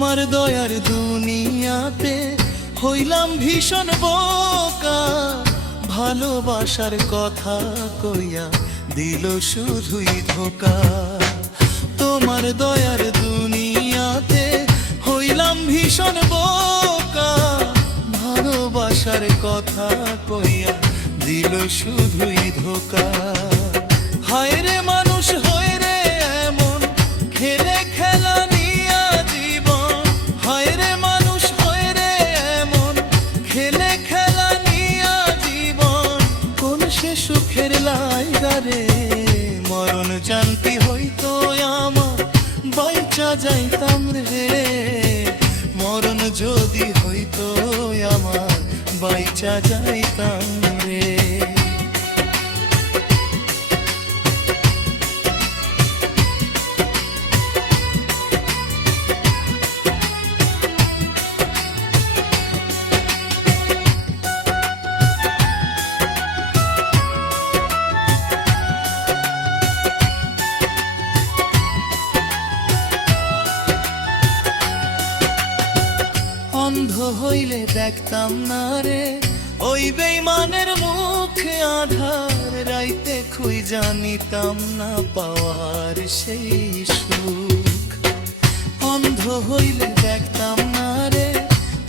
তোমার দয়ার দুনিয়াতে হইলাম ভীষণ বোকা, ভালোবাসার কথা কইয়া দিল শুধুই ধোকা। তোমার দয়ার দুনিয়াতে হইলাম ভীষণ বোকা, ভালোবাসার কথা কইয়া দিল শুধুই ধোকা। হায় রে মানুষ হয়ে রে এমন, খেলে খেলা নিয়া জীবন। হায় রে মানুষ হয়ে রে এমন, খেলে খেলা নিয়া জীবন। কোন সে সুখের লাইগা রে, মরণ জানতি হইতো আমার বাইচা যাইতাম রে। মরণ যদি হইতো আমার বাইচা যাইতাম রে। অন্ধ হইলে দেখতাম না রে ওই বেইমানের মুখে আধার, রাইতে খুই জানিতাম না পাওয়ার সেই সুখ। অন্ধ হইলে দেখতাম না রে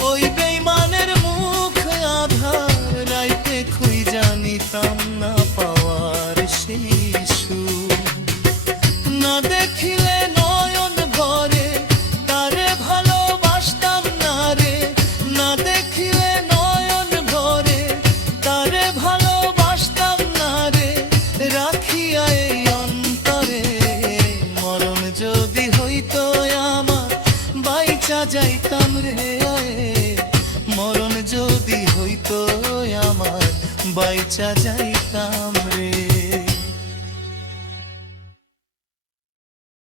ওই বেইমানের মুখে আধার, রাইতে খুই জানিতাম না পাওয়ার সেই সুখ। না দেখিলে নয়ন ভরে তারে ভালোবাসতাম না রে, না দেখিলে নয়ন ভরে তারে ভালোবাসতাম না রে। রাখিয়া এই অন্তরে মরণ যদি হইতো আমার বাইচা যাইতাম রে। মরণ যদি হইতো আমার বাইচা যাইতাম রে।